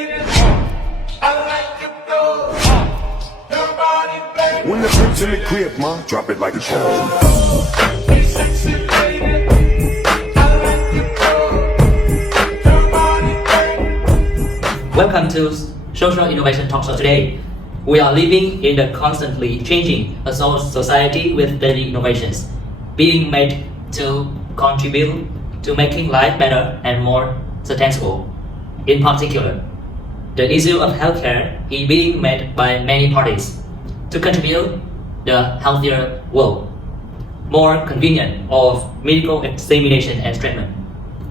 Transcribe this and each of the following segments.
lady. I like to go. Your body, baby. When the crib's in the crib, ma, drop it like it's home. Hey, sexy lady. I like to go. Your body, baby. Welcome to Social Innovation Talk Show today. We are living in a constantly changing society with daily innovations being made to contribute to making life better and more sustainable. In particular, the issue of healthcare is being made by many parties to contribute the healthier world, more convenient of medical examination and treatment.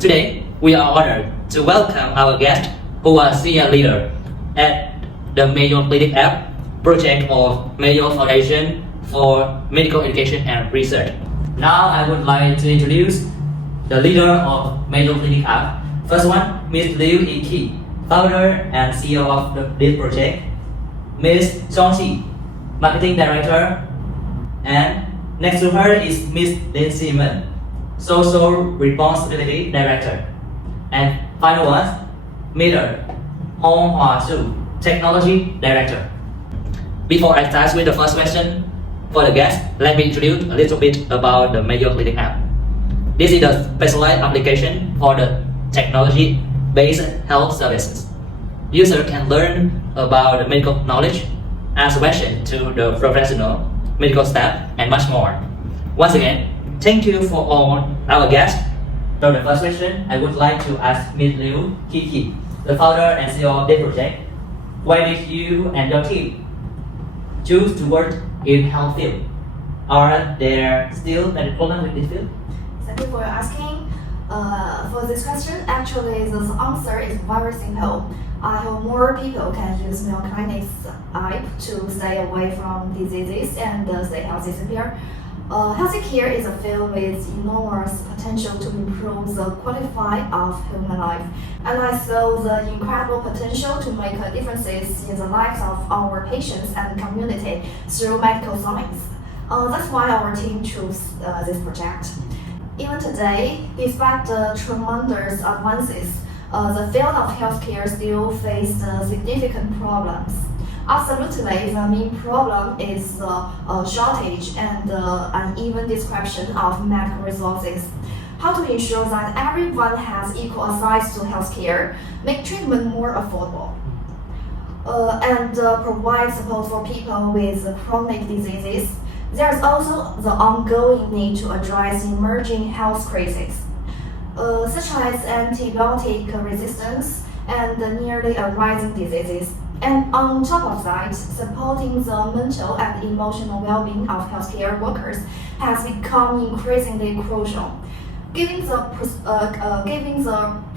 Today, we are honored to welcome our guest who are senior leader at the Mayo Clinic app project of Mayo Foundation for Medical Education and Research. Now I would like to introduce the leader of Mayo Clinic app. First one, Ms. Liu Yi, founder and CEO of this project. Ms. Zhang Xi, marketing director. And next to her is Ms. Lin Simon, social responsibility director. And final one, Mr. Hong Hua Su, technology director. Before I start with the first question for the guest, let me introduce a little bit about the Mayo Clinic app. This is a specialized application for the technology-based health services. Users can learn about the medical knowledge, ask questions to the professional, medical staff, and much more. Once again, thank you for all our guests. So the first question, I would like to ask Ms. Liu Yi, the founder and CEO of this project. Why did you and your team choose to work in health field? Are there still any problems with this field? Thank you for asking. For this question, actually the answer is very simple. I hope more people can use Mayo Clinic's app to stay away from diseases and stay healthy here. Healthy care is a field with enormous potential to improve the quality of human life, and I saw the incredible potential to make differences in the lives of our patients and community through medical science. That's why our team chose this project. Even today, despite the tremendous advances, the field of healthcare still faces significant problems. Absolutely, the main problem is the shortage and uneven distribution of medical resources. How to ensure that everyone has equal access to healthcare, make treatment more affordable, and provide support for people with chronic diseases. There is also the ongoing need to address emerging health crises, such as antibiotic resistance and nearly arising diseases. And on top of that, supporting the mental and emotional well-being of healthcare workers has become increasingly crucial. Given the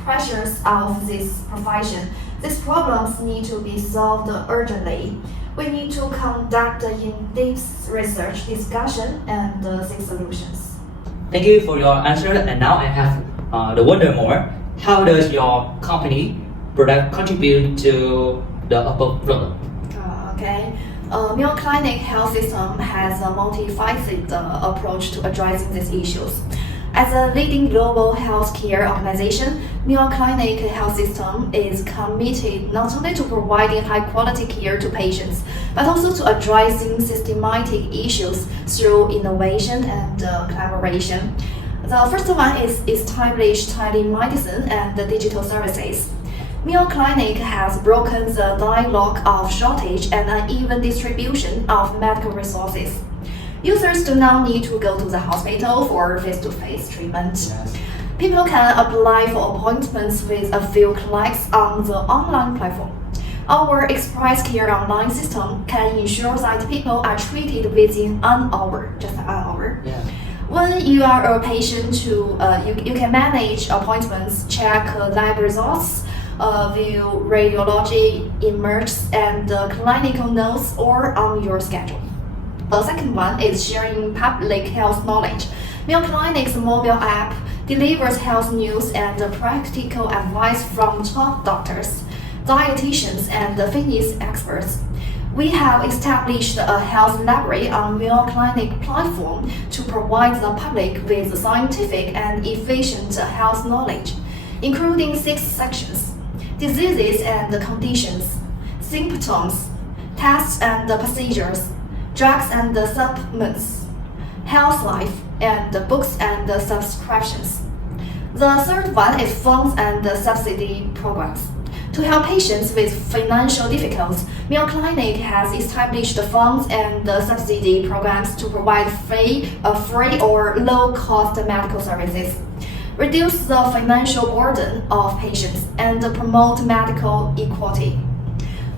pressures of this profession, these problems need to be solved urgently. We need to conduct in-depth research, discussion, and seek solutions. Thank you for your answer. And now I have the wonder more. How does your company product contribute to the above problem? Mayo Clinic Health System has a multifaceted approach to addressing these issues. As a leading global healthcare organization, Mayo Clinic Health System is committed not only to providing high-quality care to patients, but also to addressing systematic issues through innovation and collaboration. The first one is established telemedicine and digital services. Mayo Clinic has broken the dialogue of shortage and uneven distribution of medical resources. Users do not need to go to the hospital for face-to-face treatment. Yes. People can apply for appointments with a few clicks on the online platform. Our Express Care online system can ensure that people are treated within an hour, just an hour. Yeah. When you are a patient, you can manage appointments, check lab results, view radiology images and clinical notes or on your schedule. The second one is sharing public health knowledge. Mayo Clinic's mobile app delivers health news and practical advice from top doctors, dietitians, and fitness experts. We have established a health library on Mayo Clinic platform to provide the public with scientific and efficient health knowledge, including 6 sections. diseases and conditions, symptoms, tests and procedures, drugs and supplements, health life, and books and subscriptions. The third one is funds and subsidy programs. To help patients with financial difficulties, Mayo Clinic has established funds and subsidy programs to provide free or low-cost medical services, reduce the financial burden of patients, and promote medical equality.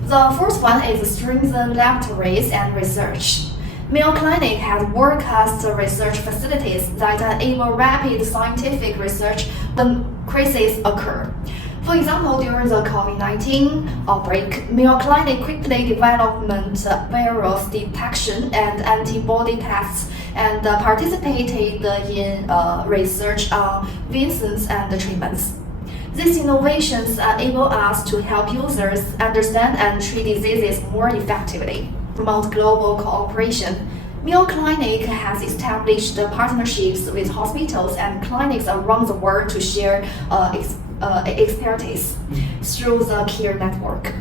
The fourth one is strengthen laboratories and research. Mayo Clinic has world-class research facilities that enable rapid scientific research when crises occur. For example, during the COVID-19 outbreak, Mayo Clinic quickly developed virus detection and antibody tests and participated in research on vaccines and treatments. These innovations enable us to help users understand and treat diseases more effectively. Promote global cooperation. Mayo Clinic has established partnerships with hospitals and clinics around the world to share expertise through the care network.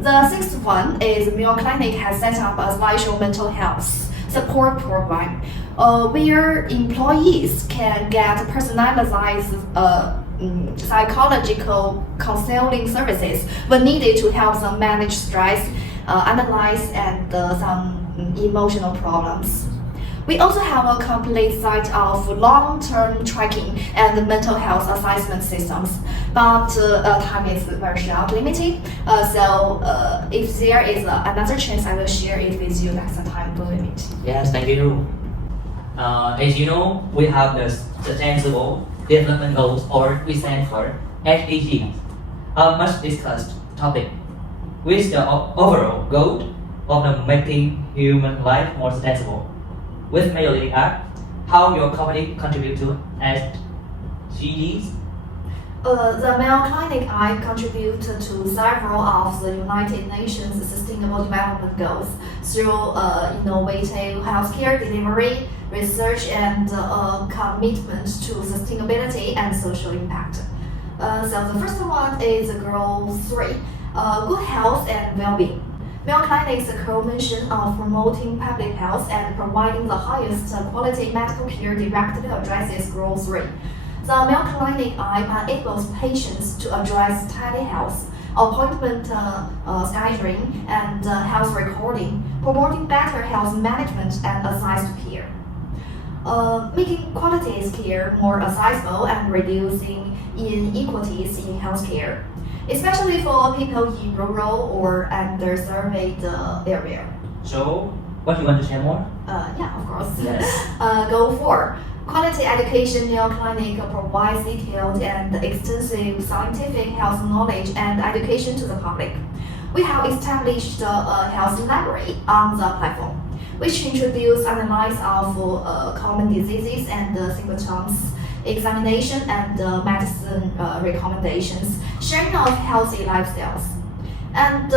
The sixth one is Mayo Clinic has set up a special mental health support program where employees can get personalized psychological counseling services when needed to help them manage stress, analyze and some emotional problems. We also have a complete set of long-term tracking and mental health assessment systems, but time is very short, limited. So if there is another chance, I will share it with you next time limit. Yes, thank you. As you know, we have the Sustainable Development Goals, or we stand for SDG, a much discussed topic, with the overall goal of making human life more sustainable. With Mayo Clinic, how your company contribute to SDGs? The Mayo Clinic contribute to several of the United Nations Sustainable Development Goals through innovative healthcare delivery, research, and commitment to sustainability and social impact. So the first one is Goal 3, good health and well-being. Mayo Clinic's core mission of promoting public health and providing the highest quality medical care directly addresses Goal 3. The Mayo Clinic enables patients to address telehealth, appointment scheduling, and health recording, promoting better health management and access to care. Making quality care more accessible and reducing inequalities in healthcare, especially for people in rural or underserved area. So, what do you want to share more? Yeah, of course. Yes. Goal 4. Quality education. Mayo Clinic provides detailed and extensive scientific health knowledge and education to the public. We have established a health library on the platform, which introduces analysis of common diseases and symptoms, examination and medicine recommendations, sharing of healthy lifestyles, and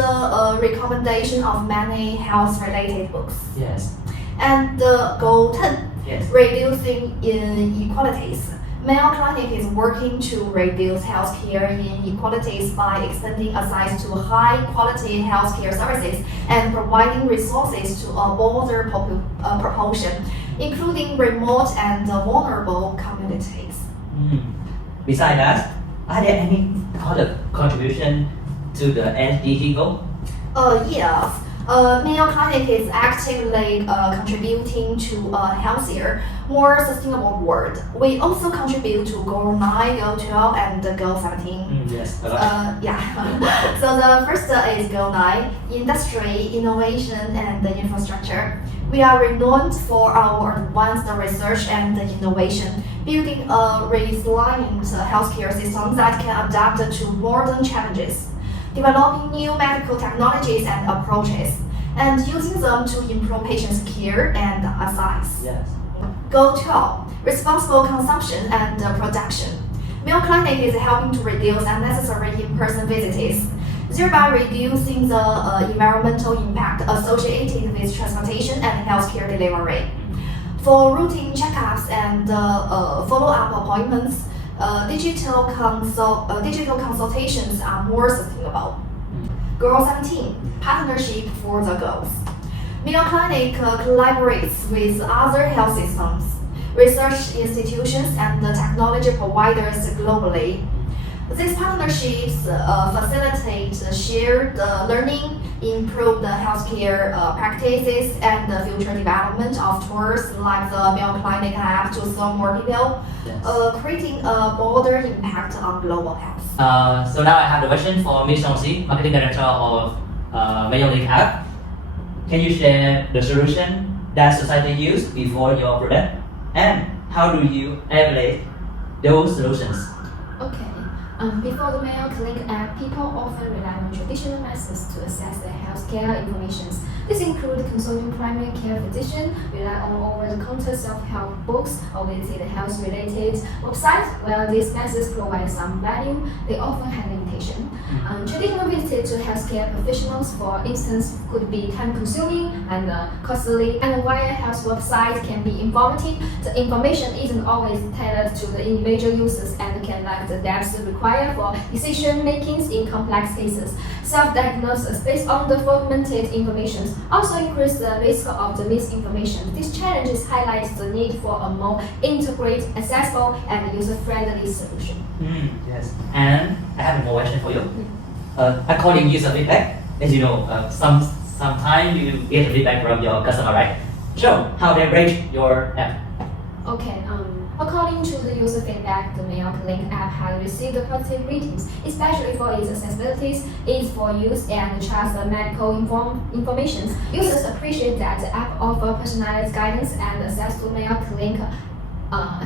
recommendation of many health-related books. Yes. And Goal 10, Yes. reducing inequalities. Mayo Clinic is working to reduce healthcare inequalities by extending access to high-quality healthcare services and providing resources to a broader proportion, including remote and vulnerable communities. Besides that, are there any other contribution to the SDG goal? Yes. Mayo Clinic is actively contributing to a healthier, more sustainable world. We also contribute to Goal 9, Goal 12, and Goal 17. Yes. Yeah. So the first is Goal 9, industry, innovation, and infrastructure. We are renowned for our advanced research and innovation, building a resilient healthcare system that can adapt to modern challenges, developing new medical technologies and approaches, and using them to improve patients' care and access. Yes. Goal 12, responsible consumption and production. Mayo Clinic is helping to reduce unnecessary in-person visits, thereby reducing the environmental impact associated with transportation and healthcare delivery. For routine checkups and follow-up appointments, digital consultations are more sustainable. Goal 17, partnership for the goals. Mayo Clinic collaborates with other health systems, research institutions, and technology providers globally. These partnerships facilitate shared learning, improve the healthcare practices, and the future development of tools like the Mayo Clinic app to serve more people, creating a broader impact on global health. So now I have the question for Ms. Songxi, Marketing Director of Mayo Clinic app. Can you share the solution that society used before your product, and how do you evaluate those solutions? Okay. Before the Mayo Clinic app, people often rely on traditional methods to access their healthcare information. This includes consulting primary care physician, rely on over-the-counter self-help books, or visit health-related websites. While these methods provide some value, they often have limitation. Traditional visits to healthcare professionals, for instance, could be time-consuming and costly, and while health websites can be informative, the information isn't always tailored to the individual users and can lack the depth required for decision-making in complex cases. Self-diagnosis based on the fragmented information also increase the risk of the misinformation. These challenges highlight the need for a more integrated, accessible, and user-friendly solution. Yes. And I have more question for you. According to user feedback, as you know, sometimes you get feedback from your customer, right? So how they rate your app? Okay. According to the user feedback, the Mayo Clinic app has received positive ratings, especially for its accessibility, ease for use, and trust the medical information. Users appreciate that the app offers personalized guidance and access to Mayo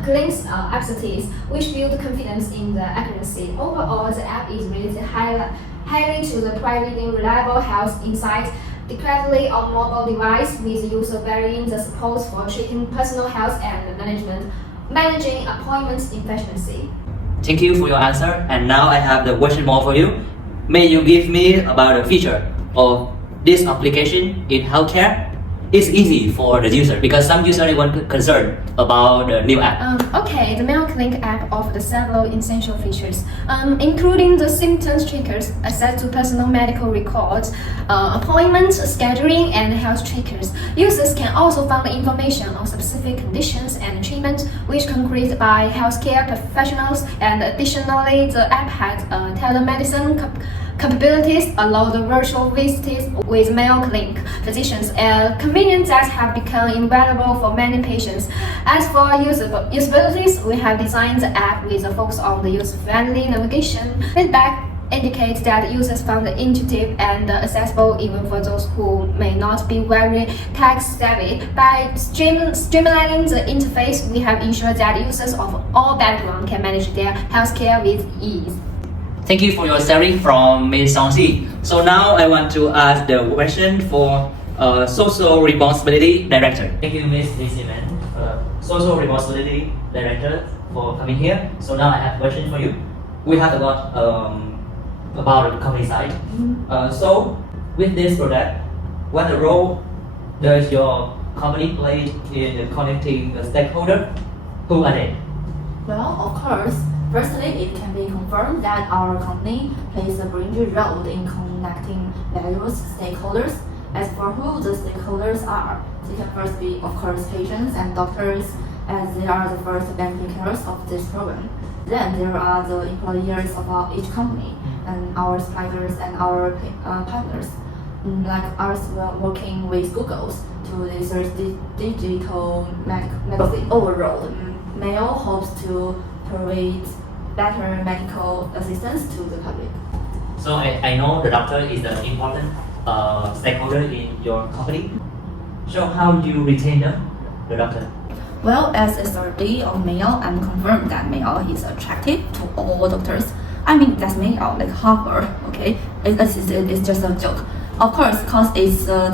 Clinic's expertise, which build confidence in the accuracy. Overall, the app is rated highly to the providing reliable health insights directly on mobile device, with user varying the support for treating personal health and managing appointments efficiency. Thank you for your answer. And now I have the question more for you. May you give me about the feature of this application in healthcare? It's easy for the user because some users even concerned about the new app. Okay, the Mayo Clinic app offers several essential features, including the symptoms trackers, access to personal medical records, appointments, scheduling, and health trackers. Users can also find information on specific conditions and treatment, which concrete by healthcare professionals. And additionally, the app has telemedicine capabilities, allow the virtual visits with Mayo Clinic physicians, a convenience that have become invaluable for many patients. As for usabilities, we have designed the app with a focus on the user-friendly navigation. Feedback indicates that users found it intuitive and accessible even for those who may not be very tech-savvy. By streamlining the interface, we have ensured that users of all backgrounds can manage their healthcare with ease. Thank you for your sharing from Ms. Songxi. So now I want to ask the question for Social Responsibility Director. Thank you, Ms. Lisiman, Social Responsibility Director, for coming here. So now I have a question for you. We have got about the company side. So with this product, what role does your company play in connecting the stakeholder? Who are they? Well, of course. Firstly, it can be confirmed that our company plays a brilliant role in connecting various stakeholders. As for who the stakeholders are, they can first be, of course, patients and doctors, as they are the first beneficiaries of this program. Then there are the employers of each company, and our suppliers and our partners. Like us, we're working with Google to research digital medicine. Overall, Mayo hopes to provide better medical assistance to the public. So I know the doctor is the important stakeholder in your company. So how do you retain them, the doctor? Well, as a authority of Mayo, I'm confirmed that Mayo is attractive to all doctors. I mean, that's Mayo, like Harvard, okay? It's just a joke. Of course, because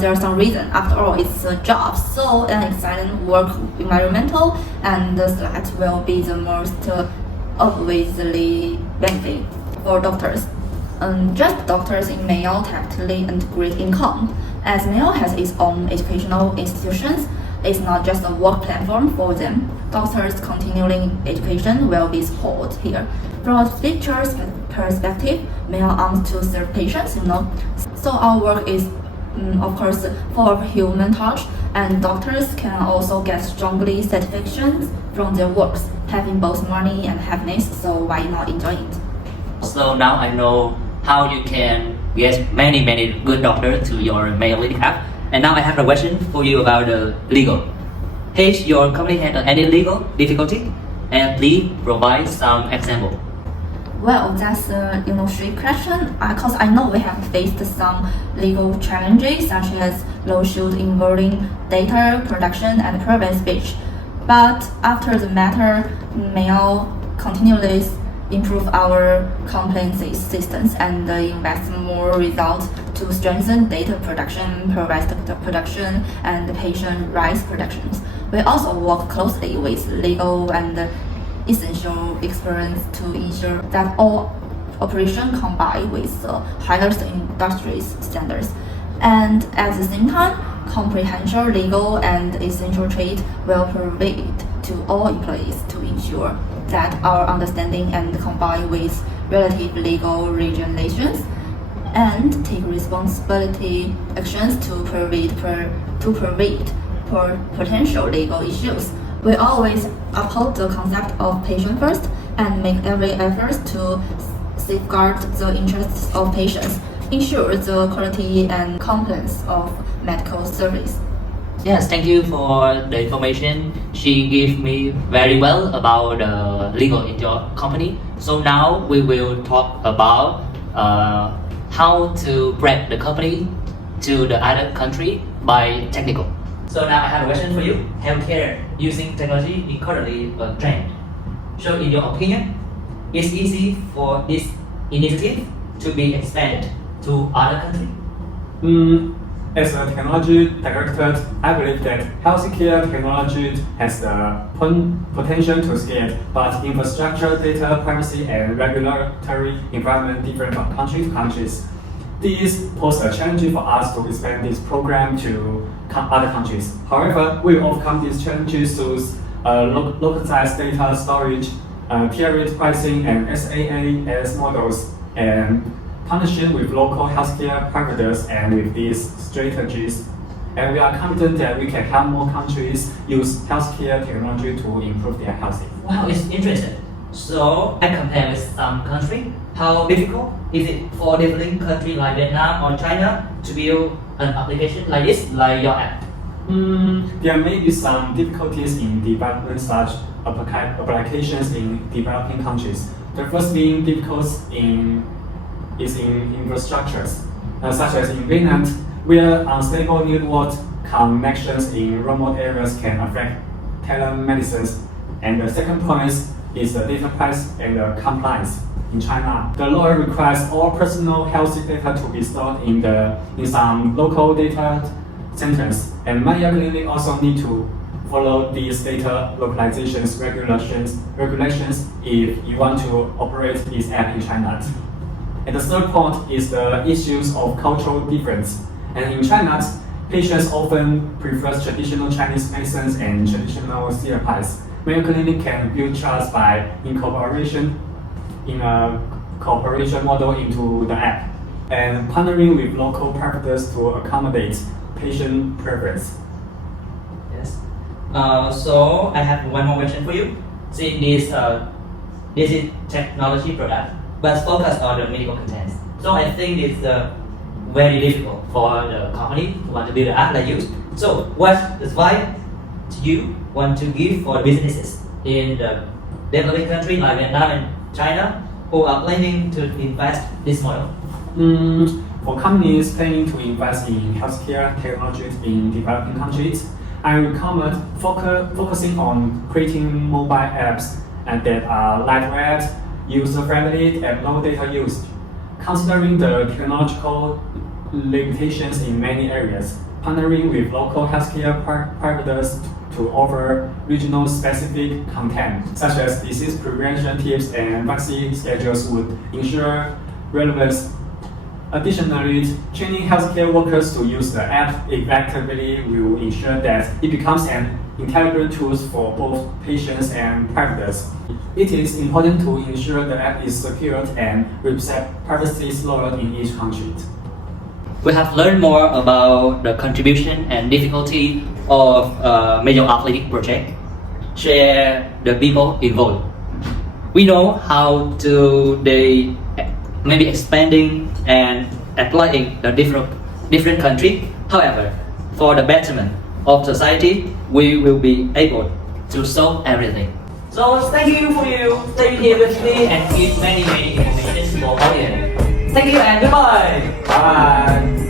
there's some reason. After all, it's a job, so an exciting work environmental, and the slide will be the most obviously benefit for doctors. Just doctors in Mayo typically and great income. As Mayo has its own educational institutions, It's not just a work platform for them. Doctors' continuing education will be supported here. From a teacher's perspective, Mayo aims to serve patients, So our work is, of course, full of human touch, and doctors can also get strongly satisfactions from their works, having both money and happiness, so why not enjoy it? So now I know how you can get many good doctors to your Mayo Clinic app. And now I have a question for you about the legal. Has your company had any legal difficulty? And please provide some example. Well, that's a straight question, because I know we have faced some legal challenges such as lawsuits involving data production and private speech. But after the matter, Mayo continually improve our complaint systems and invest more results to strengthen data production, private production, and patient rights protections. We also work closely with legal and essential experience to ensure that all operations comply with the highest industry standards. And at the same time, comprehensive legal and essential trade will provide to all employees to ensure that our understanding and comply with relative legal regulations and take responsibility actions to prevent potential legal issues. We always uphold the concept of patient first and make every effort to safeguard the interests of patients, ensure the quality and compliance of medical service. Yes, thank you for the information. She gave me very well about the legal in your company. So now we will talk about how to break the company to the other country by technical. So now I have a question for you. Healthcare using technology is currently a trend. So in your opinion, it's easy for this initiative to be expanded to other countries? As a technology director, I believe that healthcare technology has the potential to scale, but infrastructure, data privacy, and regulatory environment different from country to countries. This poses a challenge for us to expand this program to other countries. However, we overcome these challenges through localized data storage, tiered pricing, and SaaS models, and partnership with local healthcare providers and with these strategies. And we are confident that we can help more countries use healthcare technology to improve their health. Wow, it's interesting. So I compare with some country. How difficult is it for developing country like Vietnam or China to build an application like this, like your app? There may be some difficulties in development such applications in developing countries. The first being difficult is in infrastructures, such as in Vietnam, where unstable network connections in remote areas can affect telemedicine. And the second point is the data price and the compliance. In China, the law requires all personal health data to be stored in some local data centers, and Mayo Clinic also need to follow these data localizations regulations if you want to operate this app in China. And the third point is the issues of cultural difference. And in China, patients often prefer traditional Chinese medicines and traditional therapies. Mayo Clinic can build trust by incorporation in a cooperation model into the app and partnering with local providers to accommodate patient preference. Yes. So I have one more question for you. See, this is technology product, but focus on the medical contents. So I think it's very difficult for the company to want to build an app like you. So what advice do you want to give for businesses in the developing country like Vietnam and China who are planning to invest this model? For companies planning to invest in healthcare technologies in developing countries, I recommend focusing on creating mobile apps that are lightweight, user-friendly, and low data use. Considering the technological limitations in many areas, partnering with local healthcare providers to offer regional specific content, such as disease prevention tips and vaccine schedules would ensure relevance Additionally, training healthcare workers to use the app effectively will ensure that it becomes an integral tool for both patients and providers. It is important to ensure the app is secured and respect privacy laws in each country. We have learned more about the contribution and difficulty of Mayo Clinic project. Share the people involved. We know how to they maybe expanding and applying the different country. However, for the betterment of society, we will be able to solve everything. So thank you for you staying here with me and give many information for audience. Thank you and goodbye. Bye.